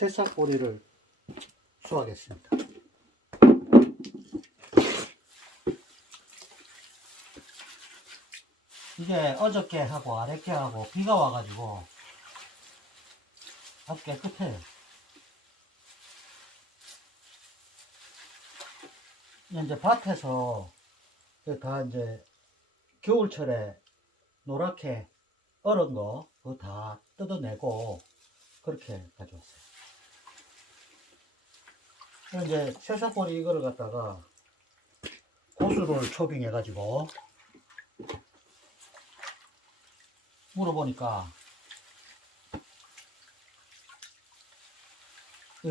새싹보리를 수확했습니다. 이게 어저께 하고 아랫게 하고 비가 와가지고 아주 깨끗해요. 이제 밭에서 다 이제 겨울철에 노랗게 얼은 거 그거 다 뜯어내고 그렇게 가져왔어요. 이제 새싹보리 이거를 갖다가 고수를 초빙해 가지고 물어보니까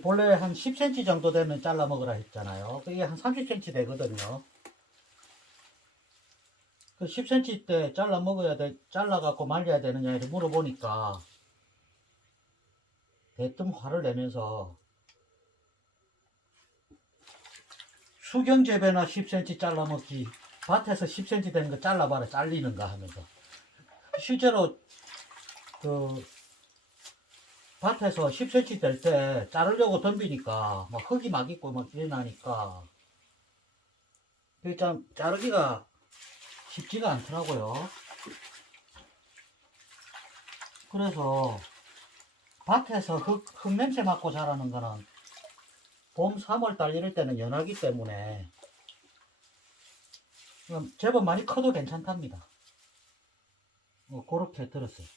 본래 한 10cm 정도 되면 잘라 먹으라 했잖아요. 그게 한 30cm 되거든요. 그 10cm 때 잘라 먹어야 돼, 잘라 갖고 말려야 되느냐 이렇게 물어보니까 대뜸 화를 내면서 수경 재배나 10cm 잘라 먹지 밭에서 10cm 되는 거 잘라봐라 잘리는가 하면서 실제로 그 밭에서 10cm 될 때 자르려고 덤비니까 막 흙이 막 있고 막 일어나니까 그게 참 자르기가 쉽지가 않더라고요. 그래서 밭에서 흙 냄새 맡고 자라는 거는 봄 3월달 이럴 때는 연하기 때문에 제법 많이 커도 괜찮답니다. 그렇게 들었어요.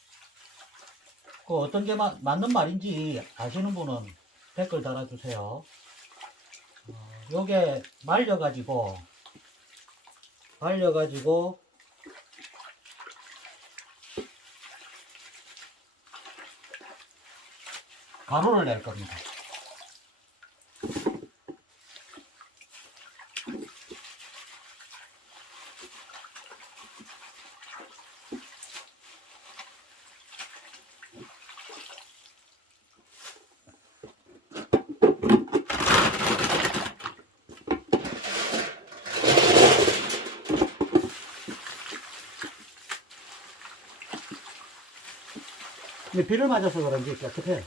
그 어떤 게 맞는 말인지 아시는 분은 댓글 달아주세요. 요게 말려가지고 가루를 낼 겁니다. 비를 맞아서 그런지 깨끗해요.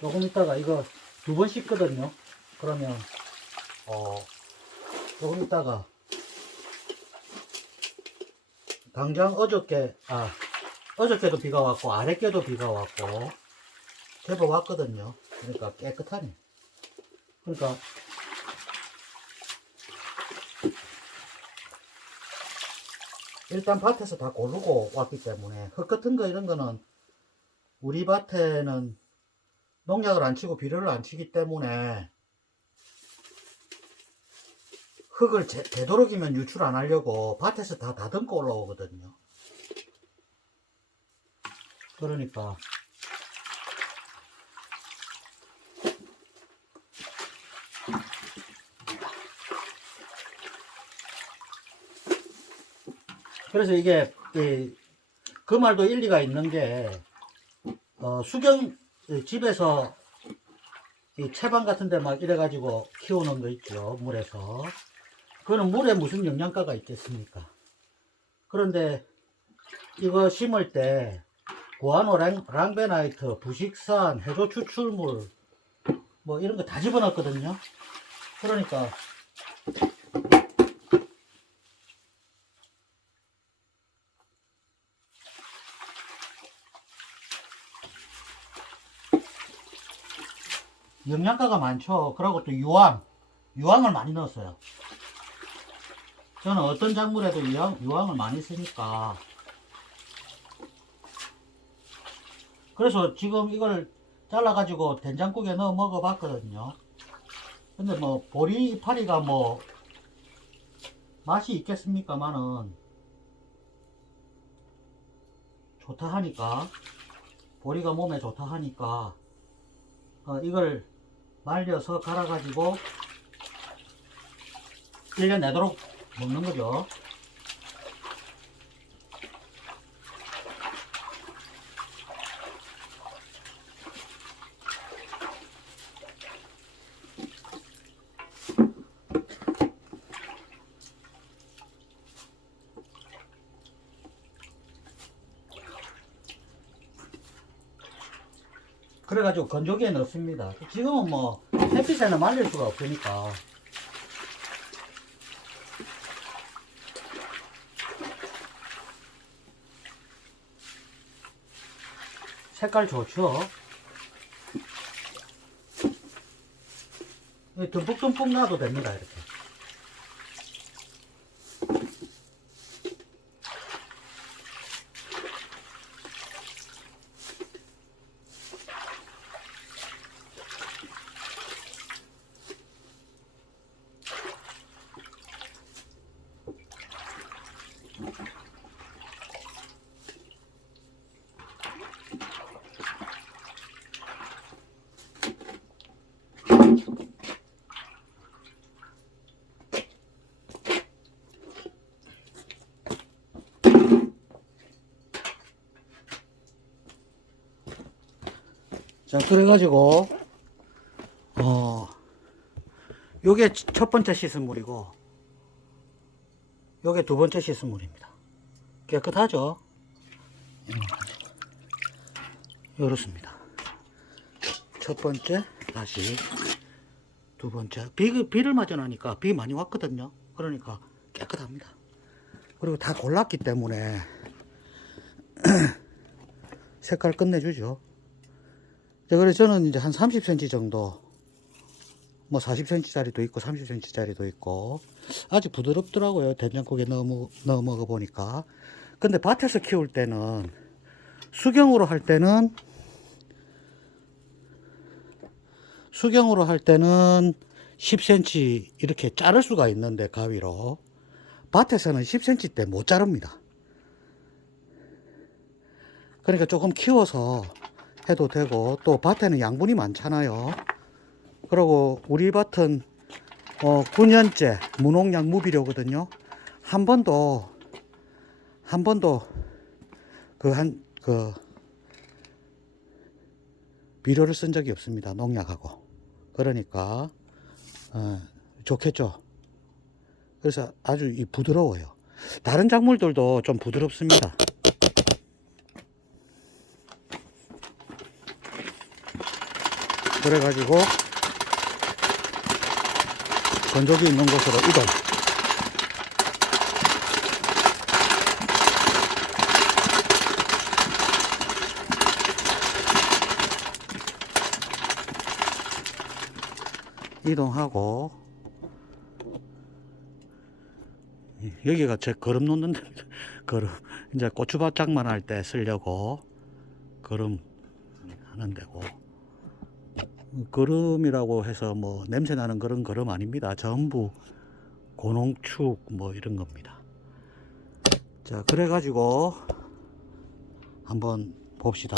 조금 있다가 이거 2번 씻거든요. 그러면 조금 있다가 당장 어저께도 비가 왔고 아랫께도 비가 왔고 제법 왔거든요. 그러니까 깨끗하네. 그러니까 일단 밭에서 다 고르고 왔기 때문에 흙 같은 거 이런 거는 우리 밭에는 농약을 안 치고 비료를 안 치기 때문에 흙을 되도록이면 유출 안 하려고 밭에서 다 다듬고 올라오거든요. 그러니까 그래서 이게 그 말도 일리가 있는 게 수경 집에서 이 채반 같은 데 막 이래가지고 키우는 거 있죠. 물에서. 그거는 물에 무슨 영양가가 있겠습니까? 그런데 이거 심을 때 구아노 랑베나이트, 부식산, 해조 추출물 뭐 이런 거 다 집어넣었거든요. 그러니까 영양가가 많죠. 그리고 또 유황을 많이 넣었어요. 저는 어떤 작물에도 유황을 많이 쓰니까. 그래서 지금 이걸 잘라가지고 된장국에 넣어 먹어봤거든요. 근데 뭐 보리 이파리가 뭐 맛이 있겠습니까마는 좋다 하니까, 보리가 몸에 좋다 하니까 이걸 말려서 갈아가지고 1년 내도록 먹는 거죠. 그래가지고 건조기에 넣습니다. 지금은 뭐 햇빛에는 말릴 수가 없으니까. 색깔 좋죠? 듬뿍듬뿍 놔도 됩니다, 이렇게. 자, 그래가지고, 요게 첫 번째 씻은 물이고, 요게 두 번째 씻은 물입니다. 깨끗하죠? 이렇습니다. 첫 번째, 다시, 두 번째. 비를 맞아 나니까 비 많이 왔거든요. 그러니까 깨끗합니다. 그리고 다 골랐기 때문에 색깔 끝내주죠. 그래서 저는 이제 한 30cm 정도, 뭐 40cm 짜리도 있고 30cm 짜리도 있고, 아주 부드럽더라고요. 된장국에 넣어 먹어보니까. 근데 밭에서 키울 때는, 수경으로 할 때는 10cm 이렇게 자를 수가 있는데, 가위로. 밭에서는 10cm 대 못 자릅니다. 그러니까 조금 키워서 해도 되고, 또 밭에는 양분이 많잖아요. 그리고 우리 밭은 9년째 무농약 무비료거든요. 한 번도 비료를 쓴 적이 없습니다. 농약하고. 그러니까 좋겠죠. 그래서 아주 부드러워요. 다른 작물들도 좀 부드럽습니다. 그래가지고 건조기 있는 곳으로 이동. 이동하고, 여기가 제 거름 놓는 데입니다. 거름. 이제 고추밭장만 할 때 쓰려고 거름 하는 데고. 거름이라고 해서 뭐 냄새 나는 그런 거름 아닙니다. 전부 고농축 뭐 이런 겁니다. 자, 그래가지고 한번 봅시다.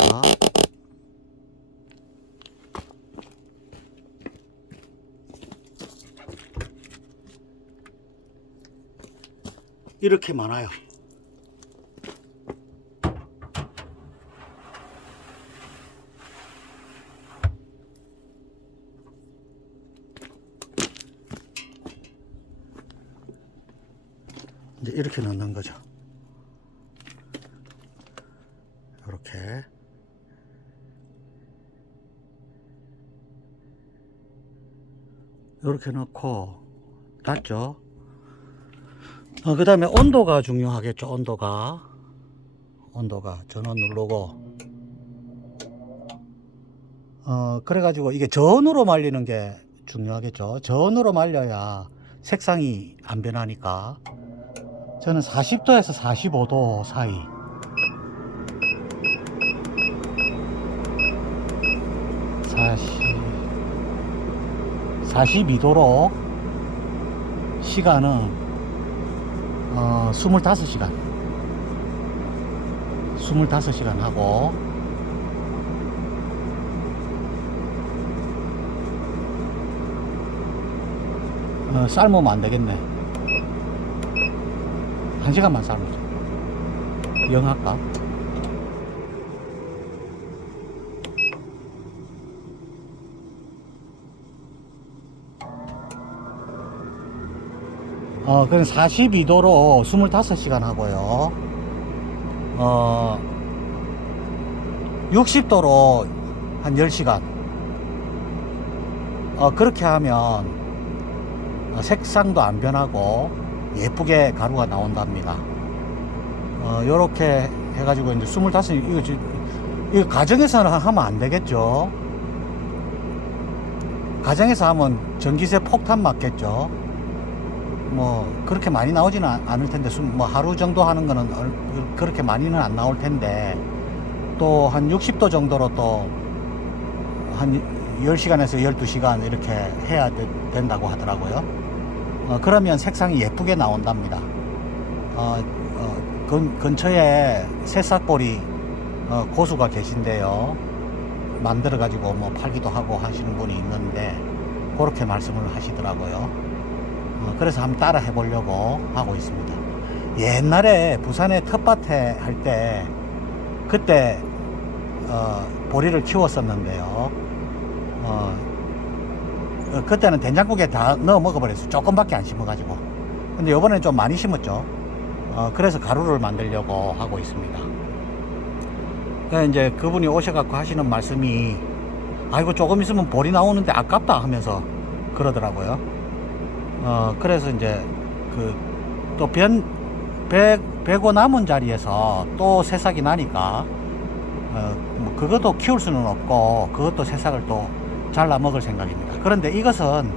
이렇게 많아요. 이제 이렇게 넣는 거죠. 이렇게. 이렇게 넣고 닫죠. 그 다음에 온도가 중요하겠죠. 온도가 전원 누르고, 그래가지고 이게 전으로 말리는 게 중요하겠죠. 전으로 말려야 색상이 안 변하니까. 저는 40도에서 45도 사이. 42도로 시간은 25시간 하고, 삶으면 안 되겠네. 1시간만 삶으죠. 영할까? 그럼 42도로 25시간 하고요. 60도로 한 10시간. 그렇게 하면 색상도 안 변하고 예쁘게 가루가 나온답니다. 요렇게 해가지고 이제 25, 이거 가정에서는 하면 안 되겠죠. 가정에서 하면 전기세 폭탄 맞겠죠. 뭐 그렇게 많이 나오지는 않을 텐데, 뭐 하루 정도 하는 거는 그렇게 많이는 안 나올 텐데, 또 한 60도 정도로 또 한 10시간에서 12시간 이렇게 해야 된다고 하더라고요. 그러면 색상이 예쁘게 나온답니다. 근처에 새싹보리 고수가 계신데요, 만들어 가지고 뭐 팔기도 하고 하시는 분이 있는데, 그렇게 말씀을 하시더라고요. 그래서 한번 따라 해보려고 하고 있습니다. 옛날에 부산에 텃밭에 할 때, 그때 보리를 키웠었는데요. 그때는 된장국에 다 넣어 먹어버렸어요. 조금밖에 안 심어가지고. 근데 이번에는 좀 많이 심었죠. 그래서 가루를 만들려고 하고 있습니다. 이제 그분이 오셔갖고 하시는 말씀이, 아이고 조금 있으면 보리 나오는데 아깝다 하면서 그러더라고요. 그래서 이제 또 베고 남은 자리에서 또 새싹이 나니까 뭐 그것도 키울 수는 없고, 그것도 새싹을 또 잘라 먹을 생각입니다. 그런데 이것은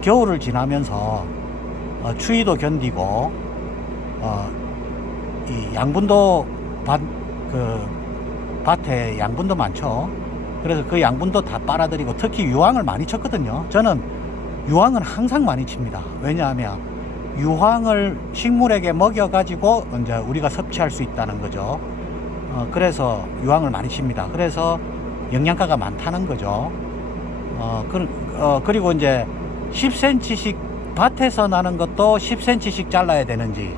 겨울을 지나면서 추위도 견디고, 이 양분도 밭에 양분도 많죠. 그래서 그 양분도 다 빨아들이고, 특히 유황을 많이 쳤거든요. 저는 유황은 항상 많이 칩니다. 왜냐하면 유황을 식물에게 먹여가지고 이제 우리가 섭취할 수 있다는 거죠. 그래서 유황을 많이 칩니다. 그래서 영양가가 많다는 거죠. 그리고 이제 10cm씩 밭에서 나는 것도 10cm씩 잘라야 되는지,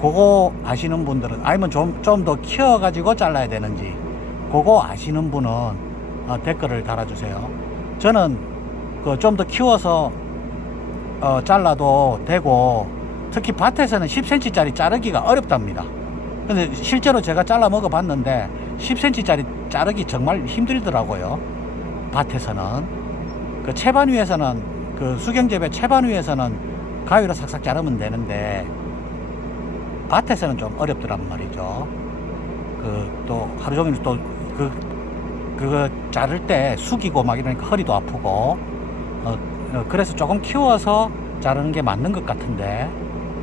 그거 아시는 분들은, 아니면 좀 더 키워가지고 잘라야 되는지, 그거 아시는 분은 댓글을 달아주세요. 저는 좀 더 키워서 잘라도 되고, 특히 밭에서는 10cm 짜리 자르기가 어렵답니다. 근데 실제로 제가 잘라 먹어 봤는데 10cm 짜리 자르기 정말 힘들더라고요. 밭에서는. 그 채반 위에서는, 그 수경재배 채반 위에서는 가위로 삭삭 자르면 되는데, 밭에서는 좀 어렵더란 말이죠. 또 하루 종일 또 그거 자를 때 숙이고 막 이러니까 허리도 아프고, 그래서 조금 키워서 자르는 게 맞는 것 같은데,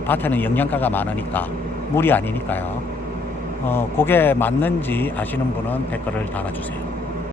밭에는 영양가가 많으니까, 물이 아니니까요. 그게 맞는지 아시는 분은 댓글을 달아주세요.